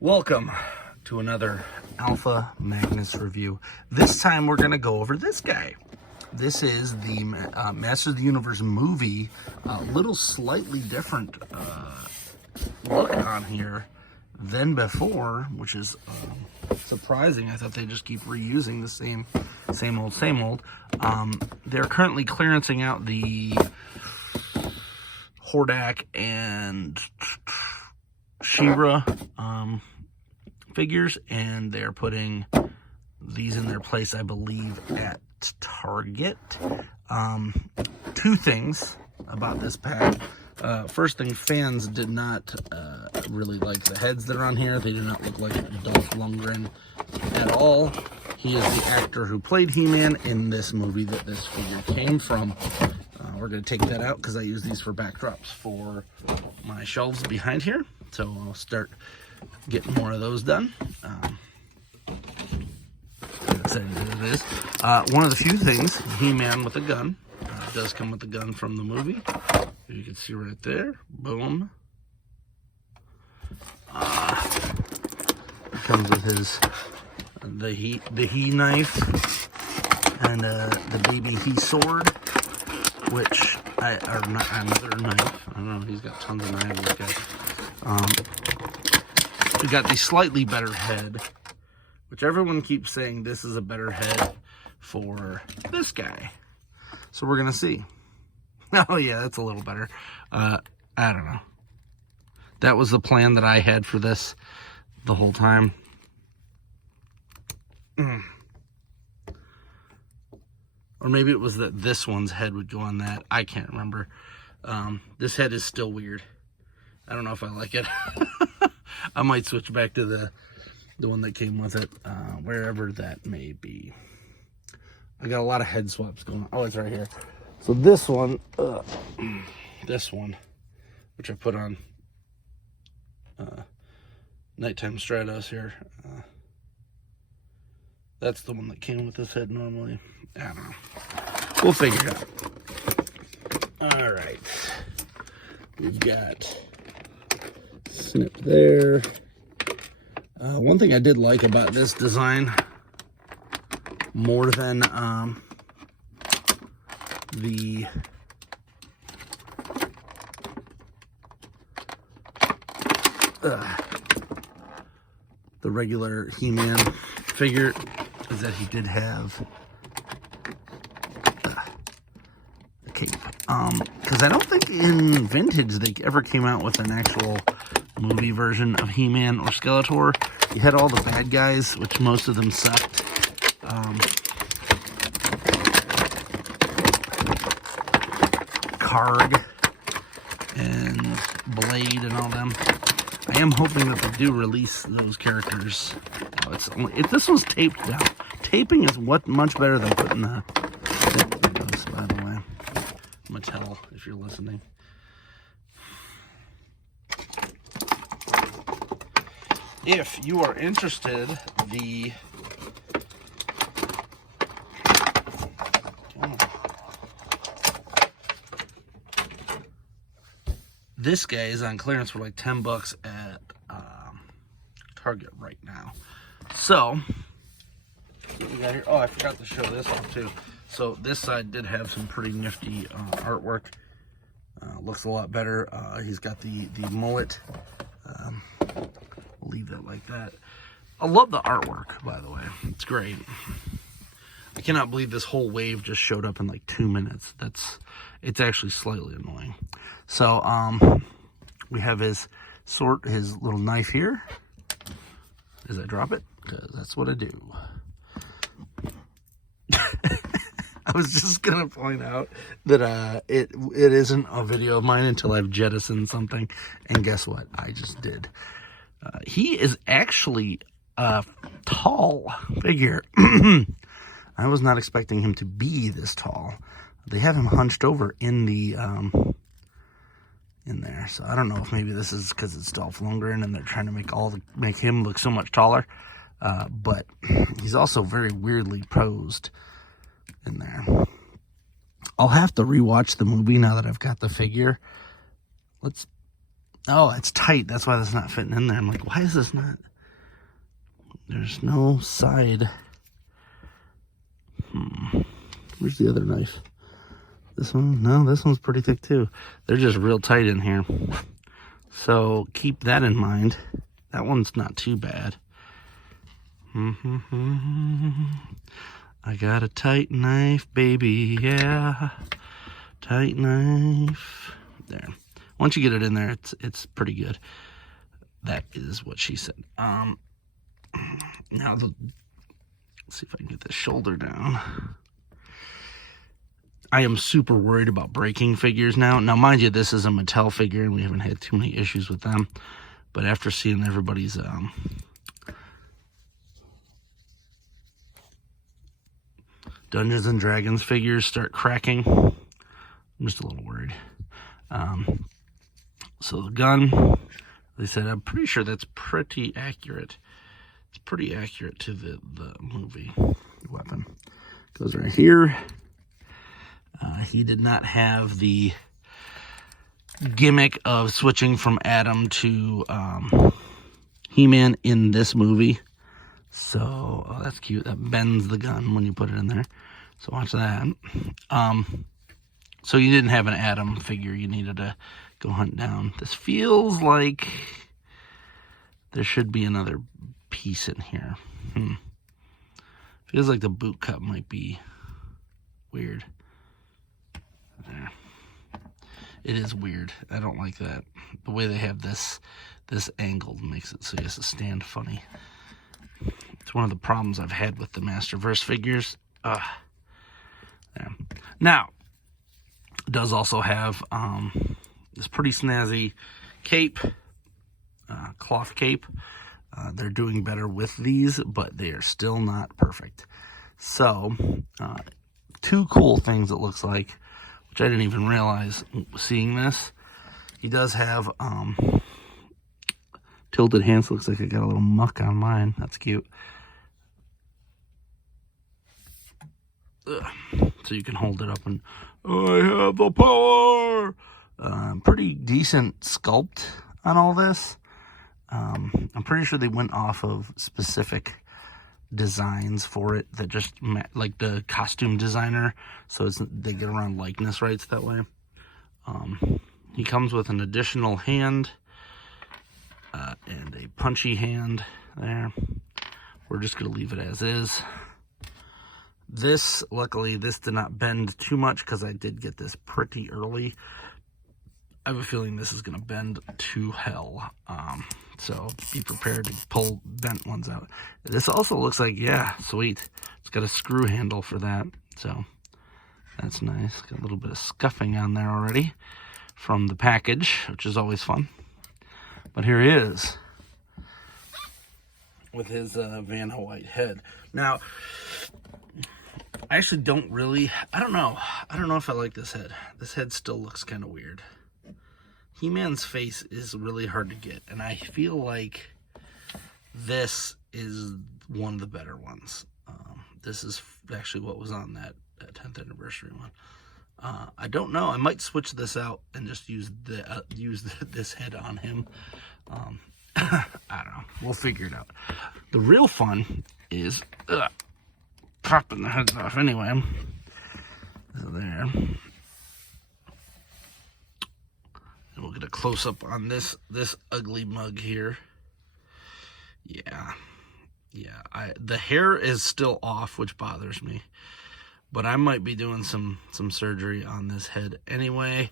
Welcome to another Alpha Magnus review. This time we're going to go over this guy. This is the Masters of the Universe movie. A little slightly different look on here than before, which is surprising. I thought they just keep reusing the same old. They're currently clearancing out the Hordak and She-Ra figures, and they're putting these in their place, I believe, at Target. Two things about this pack. First thing, fans did not really like the heads that are on here. They do not look like Dolph Lundgren at all. He is the actor who played He-Man in this movie that this figure came from. We're going to take that out because I use these for backdrops for my shelves behind here. So I'll start getting more of those done. One of the few things, He-Man with a gun. Does come with the gun from the movie. You can see right there. Boom. It comes with his the He knife and the baby He sword, which or not another knife. I don't know. He's got tons of knives. This guy. We got the slightly better head, which everyone keeps saying this is a better head for this guy. So we're gonna see. Oh yeah, that's a little better. I don't know. That was the plan that I had for this the whole time. Or maybe it was that this one's head would go on that. I can't remember. This head is still weird. I don't know if I like it. I might switch back to the one that came with it, wherever that may be. I got a lot of head swaps going on. Oh, it's right here. So this one, which I put on Nighttime Stratos here, that's the one that came with this head normally. I don't know. We'll figure it out. All right. We've got snip there. One thing I did like about this design more than the regular He-Man figure is that he did have a cape. Because I don't think in vintage they ever came out with an actual movie version of He-Man or Skeletor. You had all the bad guys, which most of them sucked. Karg and Blade and all them. I am hoping that they do release those characters. If this one's taped down. Taping is much better than putting the those, by the way. Mattel, if you're listening. If you are interested, this guy is on clearance for like $10 at Target right now. So, what we got here? Oh, I forgot to show this off too. So this side did have some pretty nifty artwork. Looks a lot better. He's got the mullet. We'll leave that like that. I love the artwork, by the way. It's great. I cannot believe this whole wave just showed up in like 2 minutes. It's actually slightly annoying. So, we have his little knife here. As I drop it, because that's what I do. I was just gonna point out that it isn't a video of mine until I've jettisoned something, and guess what? I just did. He is actually a tall figure. I was not expecting him to be this tall. They have him hunched over in the in there, so I don't know if maybe this is because it's Dolph Lundgren and they're trying to make him look so much taller. But he's also very weirdly posed in there. I'll have to rewatch the movie now that I've got the figure. Oh, it's tight. That's why that's not fitting in there. I'm like, why is this not? There's no side. Where's the other knife? This one? No, this one's pretty thick too. They're just real tight in here. So keep that in mind. That one's not too bad. I got a tight knife, baby, yeah. Tight knife. There. Once you get it in there, it's pretty good. That is what she said. Now, let's see if I can get the shoulder down. I am super worried about breaking figures now. Now, mind you, this is a Mattel figure, and we haven't had too many issues with them. But after seeing everybody's Dungeons and Dragons figures start cracking, I'm just a little worried. So the gun, they said, I'm pretty sure that's pretty accurate. It's pretty accurate to the movie weapon. Goes right here. He did not have the gimmick of switching from Adam to He-Man in this movie. So, oh, that's cute. That bends the gun when you put it in there. So watch that. So you didn't have an Adam figure you needed to go hunt down. This feels like there should be another piece in here. Feels like the boot cut might be weird. There. It is weird. I don't like that. The way they have this angled makes it so he has to stand funny. It's one of the problems I've had with the Masterverse figures. Yeah. Now, it does also have this pretty snazzy cape, cloth cape. They're doing better with these, but they are still not perfect. So, two cool things it looks like, which I didn't even realize seeing this. He does have tilted hands. Looks like I got a little muck on mine. That's cute. So you can hold it up and I have the power. Pretty decent sculpt on all this. I'm pretty sure they went off of specific designs for it that just like the costume designer, so they get around likeness rights that way. He comes with an additional hand and a punchy hand there. We're just gonna leave it as is. This, luckily, this did not bend too much because I did get this pretty early. I have a feeling this is going to bend to hell. So be prepared to pull bent ones out. This also looks like, yeah, sweet. It's got a screw handle for that. So that's nice. Got a little bit of scuffing on there already from the package, which is always fun. But here he is with his Van White head. Now, I actually don't really, I don't know if I like this head. This head still looks kind of weird. He-Man's face is really hard to get, and I feel like this is one of the better ones. This is actually what was on that 10th anniversary one. I don't know. I might switch this out and just use this head on him. I don't know. We'll figure it out. The real fun is popping the heads off anyway. So there. And we'll get a close-up on this ugly mug here. Yeah. The hair is still off, which bothers me. But I might be doing some surgery on this head anyway,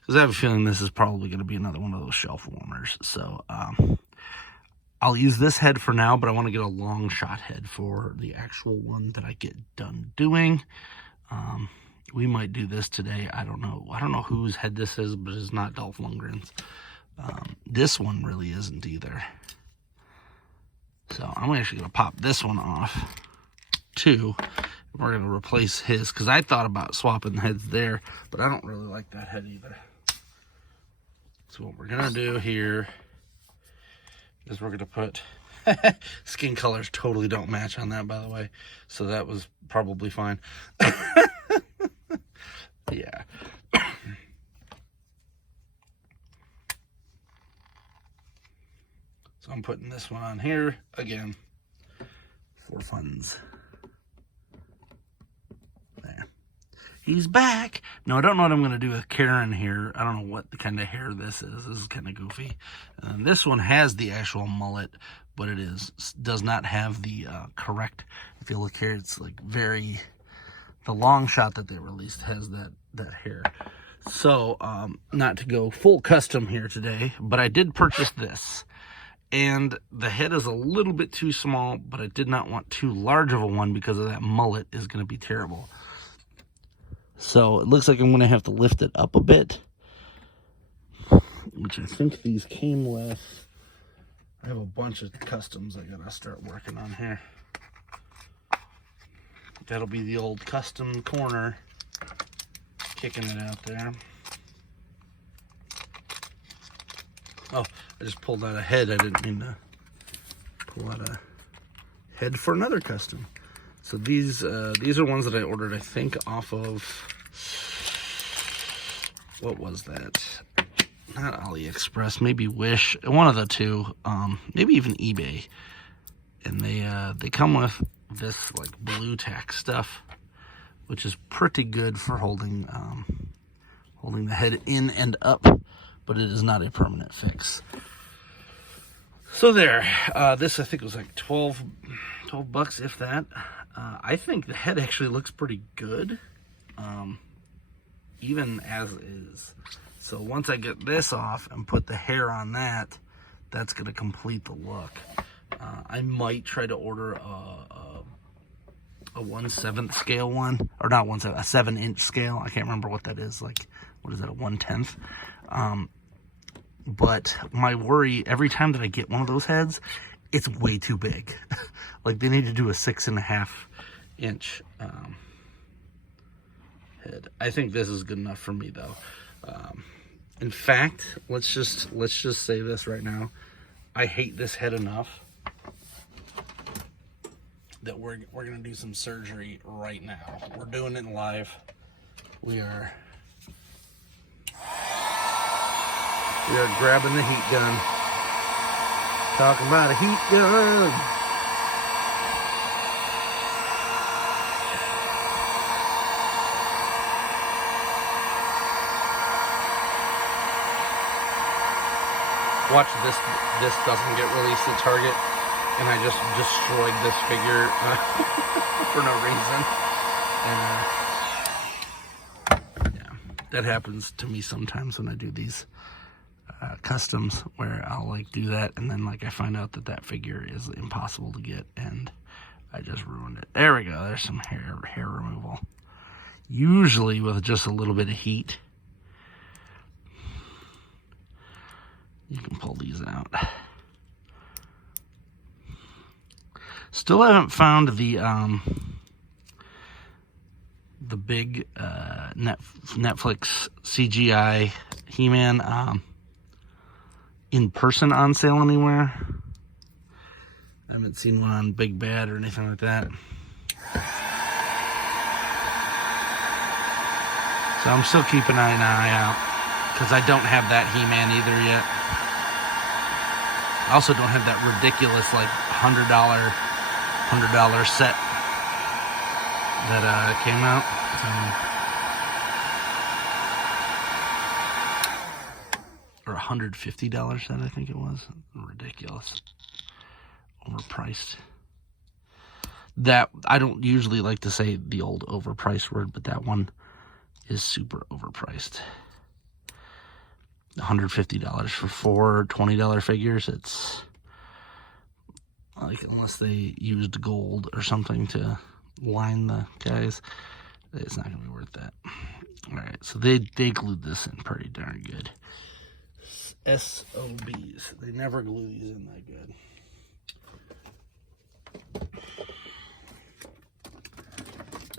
because I have a feeling this is probably going to be another one of those shelf warmers. So I'll use this head for now, but I want to get a long shot head for the actual one that I get done doing. We might do this today. I don't know whose head this is, but it's not Dolph Lundgren's. This one really isn't either. So I'm actually going to pop this one off too. We're going to replace his, because I thought about swapping heads there, but I don't really like that head either. So what we're going to do here is we're going to put, skin colors totally don't match on that, by the way. So that was probably fine. Yeah. So I'm putting this one on here again for funds. There. He's back. No, I don't know what I'm going to do with Karen here. I don't know what kind of hair this is. This is kind of goofy. And this one has the actual mullet, but it does not have the correct. If you look here, it's like very, the long shot that they released has that hair. So, not to go full custom here today, but I did purchase this. And the head is a little bit too small, but I did not want too large of a one because of that mullet is going to be terrible. So it looks like I'm going to have to lift it up a bit, which I think these came with. I have a bunch of customs I got to start working on here. That'll be the old custom corner, kicking it out there. Oh, I just pulled out a head. I didn't mean to pull out a head for another custom. So these are ones that I ordered, I think, off of, what was that? Not AliExpress, maybe Wish, one of the two, maybe even eBay. And they come with this like blue tack stuff, which is pretty good for holding the head in and up, but it is not a permanent fix. So there, this I think was like 12 bucks, if that. I think the head actually looks pretty good, even as is. So once I get this off and put the hair on that, that's going to complete the look. I might try to order a 1/7 scale one, or not 1/7, a 7-inch scale. I can't remember what that is. Like, what is that, a 1/10? But my worry, every time that I get one of those heads, it's way too big. Like, they need to do a 6.5-inch head. I think this is good enough for me, though. In fact, let's just say this right now. I hate this head enough that we're gonna do some surgery right now. We're doing it live. We are grabbing the heat gun. Talking about a heat gun. Watch this. This doesn't get released at Target, and I just destroyed this figure for no reason. And yeah, that happens to me sometimes when I do these customs, where I'll like do that, and then like I find out that that figure is impossible to get, and I just ruined it. There we go. There's some hair removal. Usually with just a little bit of heat, you can pull these out. Still haven't found the big Netflix CGI He-Man in person on sale anywhere. I haven't seen one on Big Bad or anything like that. So I'm still keeping an eye out, because I don't have that He-Man either yet. I also don't have that ridiculous like $100 set that came out. Or $150 set, I think it was. Ridiculous. Overpriced. That, I don't usually like to say the old overpriced word, but that one is super overpriced. $150 for 4 $20 figures. It's like, unless they used gold or something to line the guys, it's not gonna be worth that. All right, so they glued this in pretty darn good. SOBs. They never glue these in that good.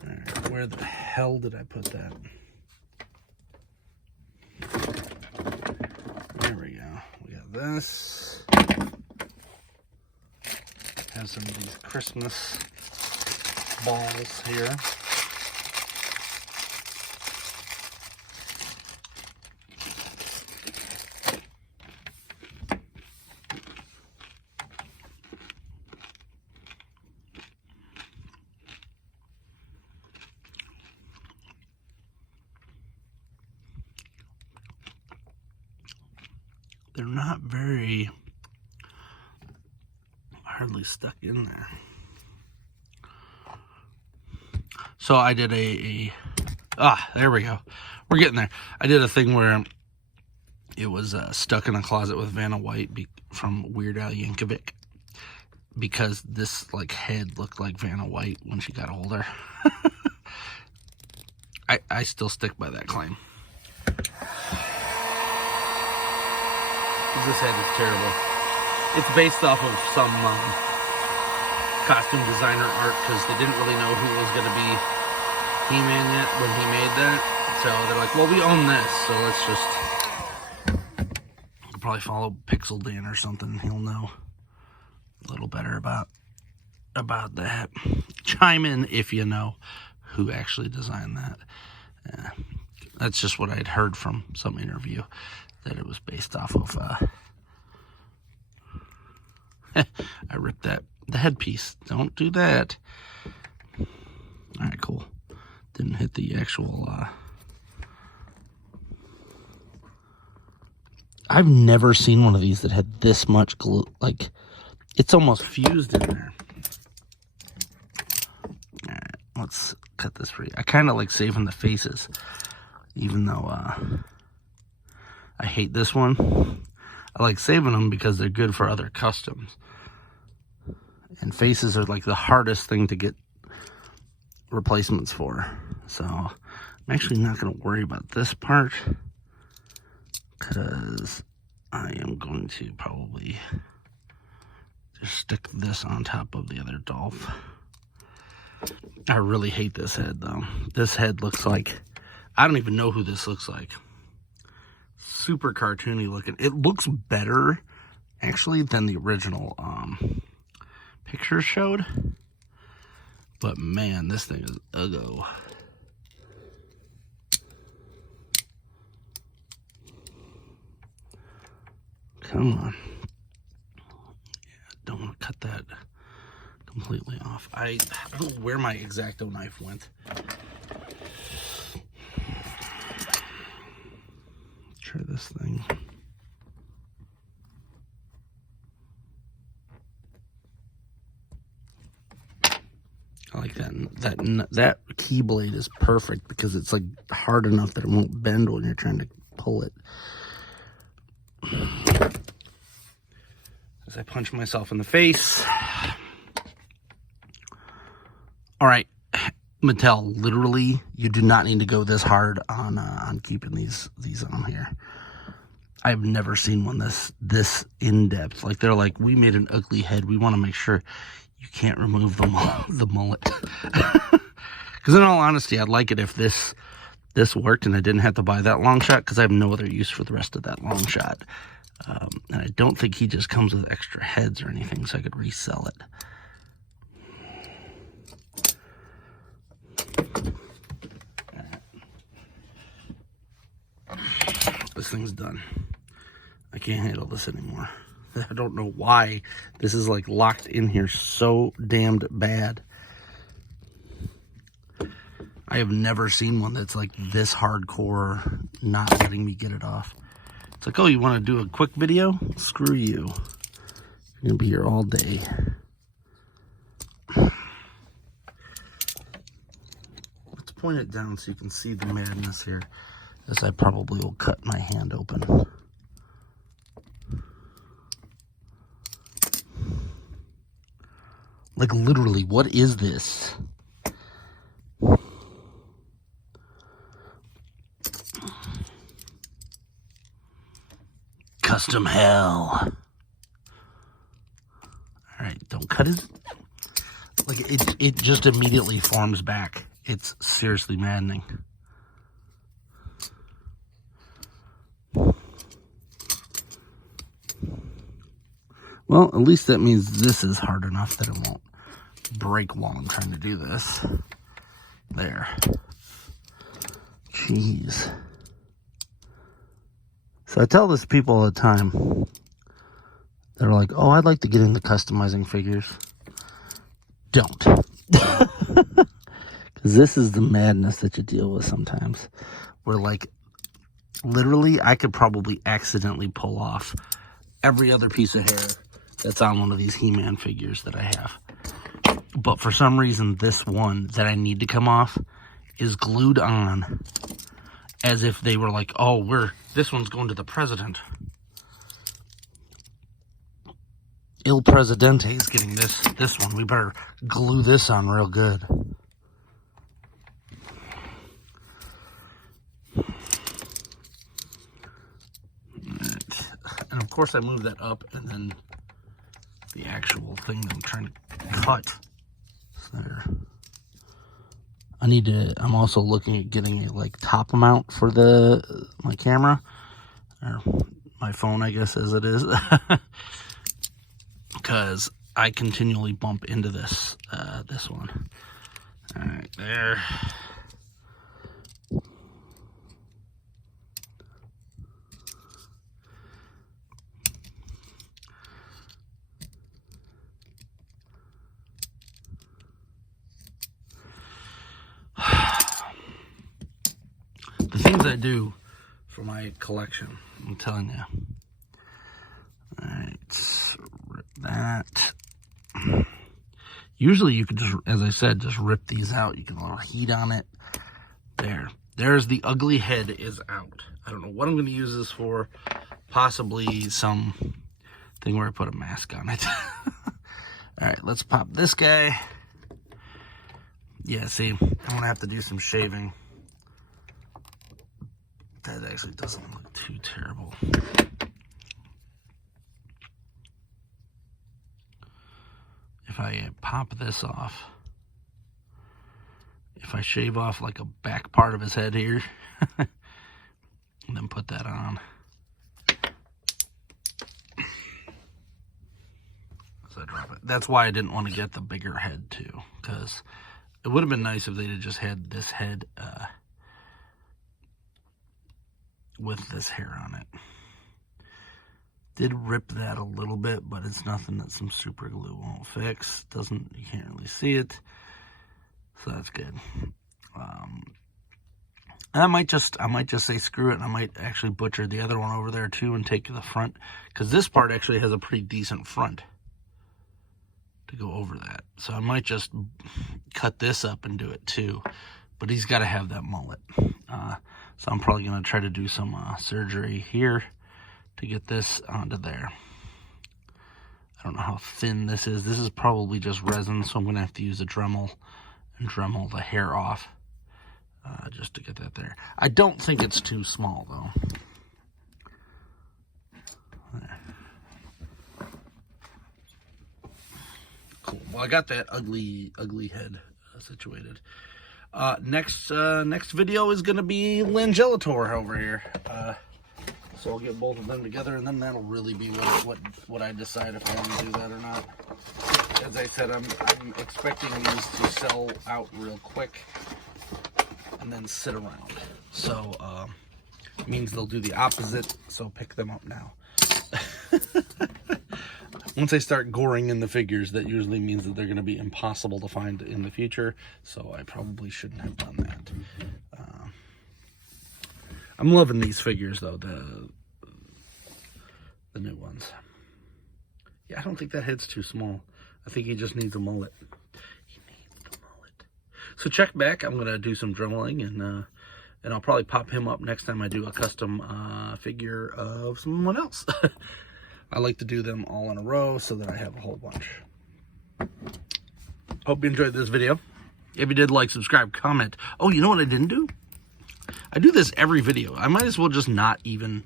All right, where the hell did I put that? There we go. We got this. Have some of these Christmas balls here. they're not very hardly stuck in there. So I did there we go. We're getting there. I did a thing where it was stuck in a closet with Vanna White from Weird Al Yankovic, because this like head looked like Vanna White when she got older. I still stick by that claim. This head is terrible. It's based off of some costume designer art, because they didn't really know who was going to be He-Man yet when he made that. So they're like, well, we own this, so let's just... I'll probably follow Pixel Dan or something. He'll know a little better about that. Chime in if you know who actually designed that. That's just what I'd heard from some interview, that it was based off of... I ripped the headpiece. Don't do that. Alright, cool. Didn't hit the actual... I've never seen one of these that had this much glue. Like, it's almost fused in there. Alright, let's cut this free. I kind of like saving the faces, even though I hate this one. I like saving them because they're good for other customs. And faces are like the hardest thing to get replacements for. So I'm actually not going to worry about this part, because I am going to probably just stick this on top of the other Dolph. I really hate this head though. This head looks like, I don't even know who this looks like. Super cartoony looking. It looks better actually than the original pictures showed, but man, this thing is ugly. Come on. Yeah, don't want to cut that completely off. I don't know where my X-Acto knife went. Try this thing. I like that. That keyblade is perfect, because it's like hard enough that it won't bend when you're trying to pull it. As I punch myself in the face. All right, Mattel, literally, you do not need to go this hard on keeping these on here. I've never seen one this in depth. Like, they're like, we made an ugly head. We want to make sure you can't remove the mullet. Because in all honesty, I'd like it if this worked and I didn't have to buy that long shot, because I have no other use for the rest of that long shot. And I don't think he just comes with extra heads or anything, so I could resell it. This thing's done. I can't handle this anymore. I don't know why this is like locked in here so damned bad. I have never seen one that's like this hardcore, not letting me get it off. It's like, oh, you want to do a quick video? Screw you. You're gonna be here all day. Let's point it down so you can see the madness here, as I probably will cut my hand open. Like, literally, what is this? Custom hell. Alright, don't cut it. Like, it just immediately forms back. It's seriously maddening. Well, at least that means this is hard enough that it won't break while I'm trying to do this. There. Jeez. So I tell this to people all the time. They're like, oh, I'd like to get into customizing figures. Don't. Because this is the madness that you deal with sometimes. Where, like, Literally, I could probably accidentally pull off every other piece of hair that's on one of these He-Man figures that I have. But for some reason, this one that I need to come off is glued on as if they were like, oh, this one's going to the president. Il Presidente is getting this one. We better glue this on real good. And of course I move that up, and then the actual thing that I'm trying to cut is there. I'm also looking at getting a like top mount for my camera, or my phone, I guess, as it is. Because I continually bump into this one. All right, there. The things I do for my collection, I'm telling you. All right, rip that. Usually you could just, as I said, just rip these out. You can a little heat on it. There's the ugly head is out. I don't know what I'm going to use this for. Possibly some thing where I put a mask on it. All right, let's pop this guy. Yeah, see, I'm going to have to do some shaving. That actually doesn't look too terrible. If I pop this off, if I shave off like a back part of his head here, and then put that on. So I drop it. That's why I didn't want to get the bigger head too, because it would have been nice if they'd have just had this head with this hair on it. Did rip that a little bit, but it's nothing that some super glue won't fix. You can't really see it, so that's good. I might just say screw it, and I might actually butcher the other one over there too and take the front, because this part actually has a pretty decent front to go over that. So I might just cut this up and do it too, but he's got to have that mullet. So I'm probably going to try to do some surgery here to get this onto there. I don't know how thin this is. This is probably just resin, so I'm going to have to use a Dremel and Dremel the hair off just to get that there. I don't think it's too small, though. There. Cool. Well, I got that ugly head situated. Next video is going to be Langelator over here. So I'll get both of them together, and then that'll really be what I decide if I want to do that or not. As I said, I'm expecting these to sell out real quick and then sit around. So it means they'll do the opposite, so pick them up now. Once I start goring in the figures, that usually means that they're going to be impossible to find in the future, so I probably shouldn't have done that. I'm loving these figures, though, the new ones. Yeah, I don't think that head's too small. I think he just needs a mullet. He needs a mullet. So check back. I'm going to do some dremeling, and I'll probably pop him up next time I do a custom figure of someone else. I like to do them all in a row so that I have a whole bunch. Hope you enjoyed this video. If you did, like, subscribe, comment. Oh, you know what I didn't do? I do this every video. I might as well just not even...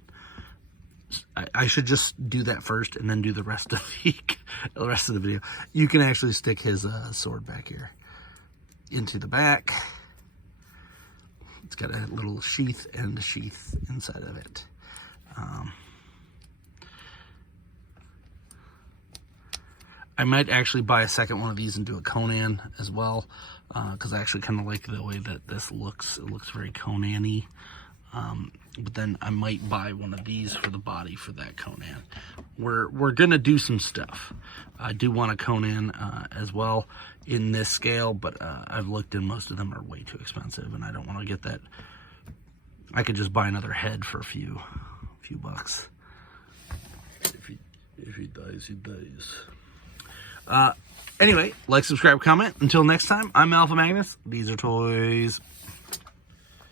I should just do that first and then do the rest of the video. You can actually stick his sword back here into the back. It's got a little sheath and a sheath inside of it. I might actually buy a second one of these and do a Conan as well, because I actually kind of like the way that this looks. It looks very Conan-y. But then I might buy one of these for the body for that Conan. We're gonna do some stuff. I do want a Conan as well in this scale, but I've looked and most of them are way too expensive, and I don't want to get that I could just buy another head for a few bucks. If he dies, he dies. Anyway, like, subscribe, comment. Until next time, I'm Alpha Magnus. These are toys.